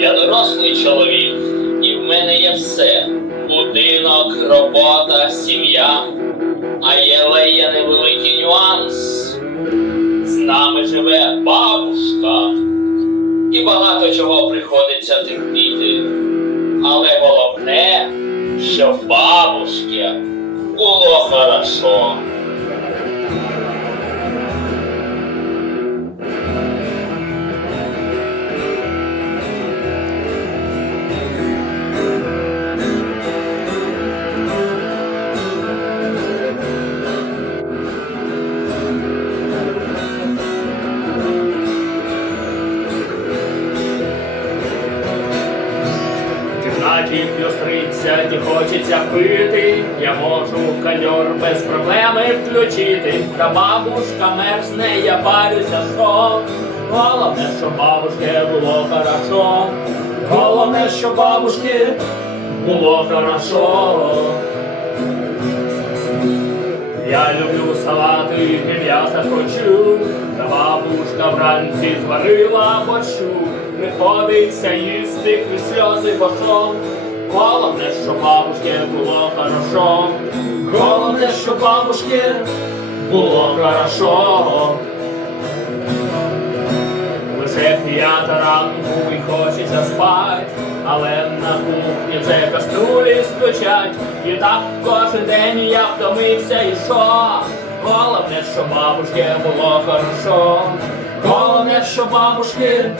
Я дорослий чоловік, і в мене є все: будинок, робота, сім'я. А є але невеликий нюанс. З нами живе бабушка, і багато чого приходиться терпіти. Але головне, що в бабушки було хорошо. Кімнаті плюс 30 хочеться пити. Я можу кальор без проблеми включити. Та бабушка мерзне, я парюся, що. Головне, що бабушки було хорошо. Головне, що бабушки було хорошо. Я люблю салати і м'ясо хочу, та бабушка вранці зварила борщу, не ходиться їсти і сльози пошов. Головне, що бабушки було хорошо, головне, що бабушки було хорошо. Лише п'ята ранку і хочеться спать, але на кухні вже каструлі стучать. І так кожен день я втомився і що? Головне, що бабушки було хорошо. Головне, що бабушки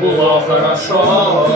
було хорошо.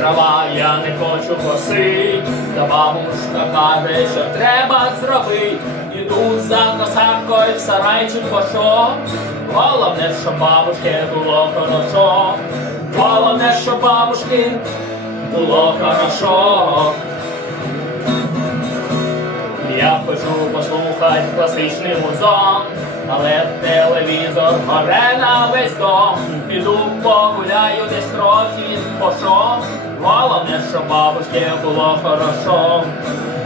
Трава, я не хочу косить, та бабушка каже, що треба зробить. Іду за косаркою в сарайчик пошов. Головне, що бабушки було хорошо. Головне, що бабушки було хорошо. Я хочу послухати класичний музон, але телевізор горе на весь дом. Піду погуляю десь трохи пошов. Головне, що бабушки було хорошо.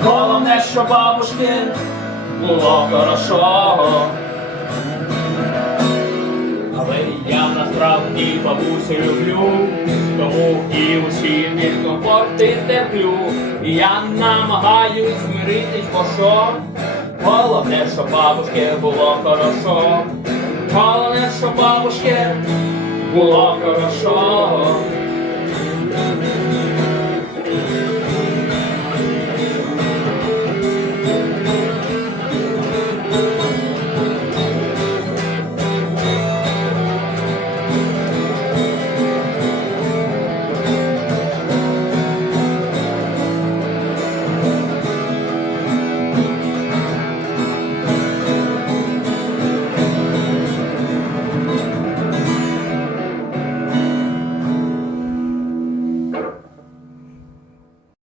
Головне, що бабушки було хорошо. Але я насправді бабусю люблю, тому і усі дискомфорти терплю. І я намагаюсь змиритись, бо що Головне, що бабушки було хорошо. Головне, що бабушки було хорошо.